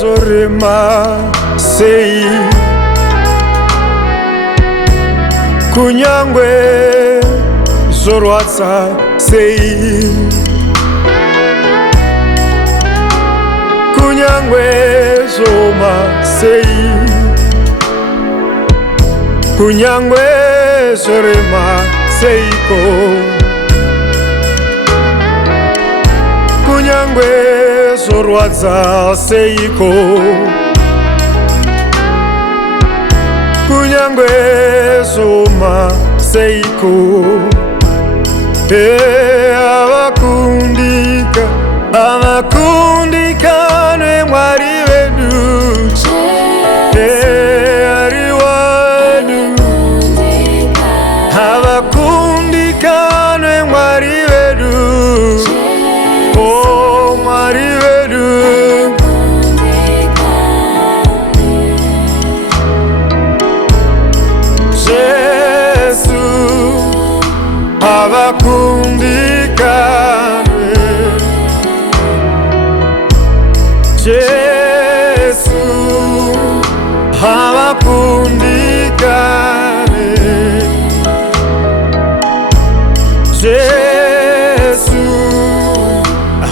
zorema sei kunyangwe zorwadza sei kunyangwe zoma sei kunyangwe zorema seiko kunyangwe zorwadza seiko kunyangwe zoma seiko abakundika ne mwari wedu ari wadu abakundika ne mwari wedu oh mwari wedu Jesu abakundika Jesu abakundikane Jesu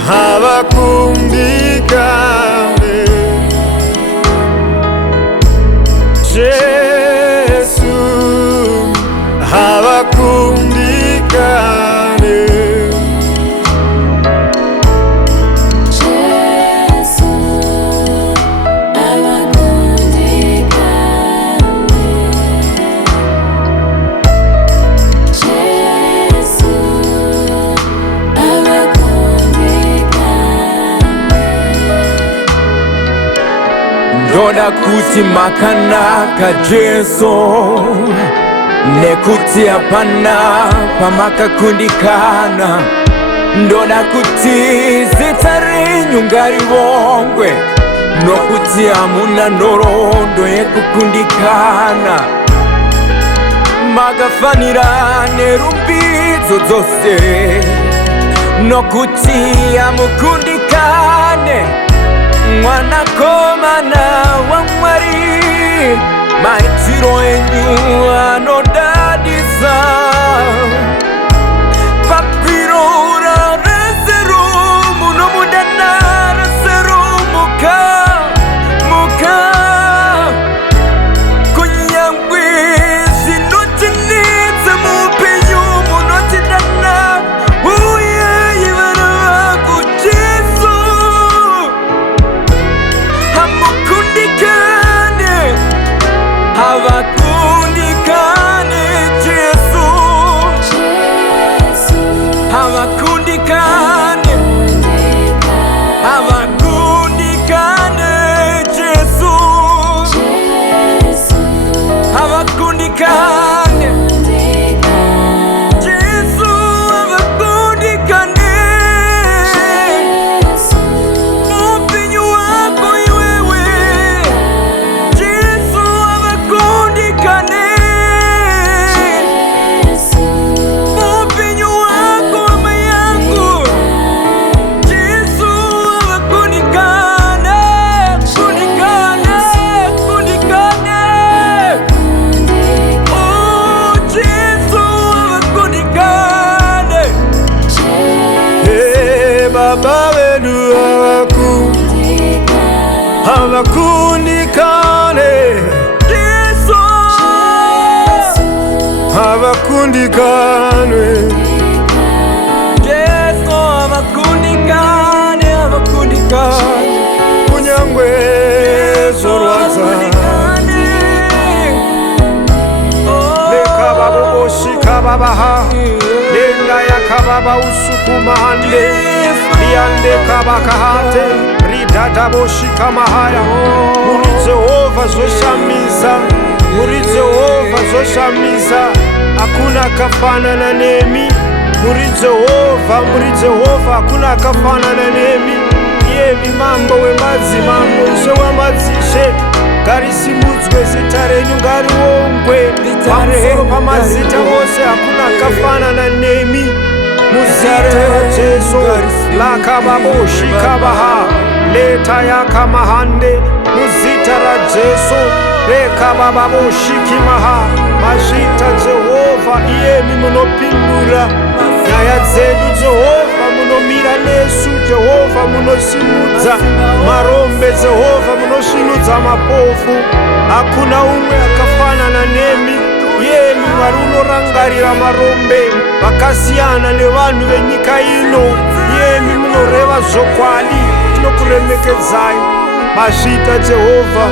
abakundikane Jesu abakundikane Ndoda kuti makana ka Jesu nekuti hapana pamaka kundikana ndoda kuti zitari nyungari wongwe nokuti hamuna norondo yekukundikana magafanira nerumbidzo dzose nokuti hamukundikane mwanakomana wa Mwari maitiro enyu anodadisa papiro reseru muno mudana reseru muka kunyangwe zinotinitse mupenyu munotidana uye ivana vaku Jesu hamukundikane havakundikane Jesu havakundikane havakundikane Jesu havakundikane Jesu havakundikane upinyu wako iwewe Jesu havakundikane upinyu wako mama yangu Jesu havakundikane kundikane oh Jesu havakundikane baba wedu abakundikane Jesu abakundikane Jesu havakundikane kunyangwe zorwadza lekababo oshikababaha lenda yakababa usukumahande liande kabakahate ridadabo shikamahaya muri Jehova zoshamiza muri Jehova zoshamiza hakuna kafanana nemi muri Jehova hakuna kafanana nemi yemi mambo wemadzimambo ishe wamadzishe garisimudzwe zita renyu ngariwongwe pamusoro pamazita ose hakuna kafanana nemi muzita raJesu lakababoshikabaha leta yakamahande muzita ra Jesu rekabababoshikamaha mazita Jehova iyemi munopindura nyaya dzedu Jehova munomira nesu Jehova munosimudza marombe Jehova munosvinudza mapofu hakuna umwe akafanana nemi iyemi Mwari unorangarira marombe vakasiyana nevanhu venyika ino iyemi munoreva zvokwadi tinokuremekedzai mazvita Jehova.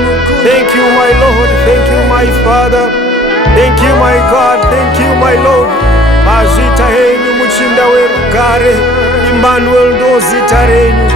Thank you my Lord, thank you my Father, thank you my God, thank you my Lord. Mazvita henyu muchinda werugare Emmanuel ndo zita renyu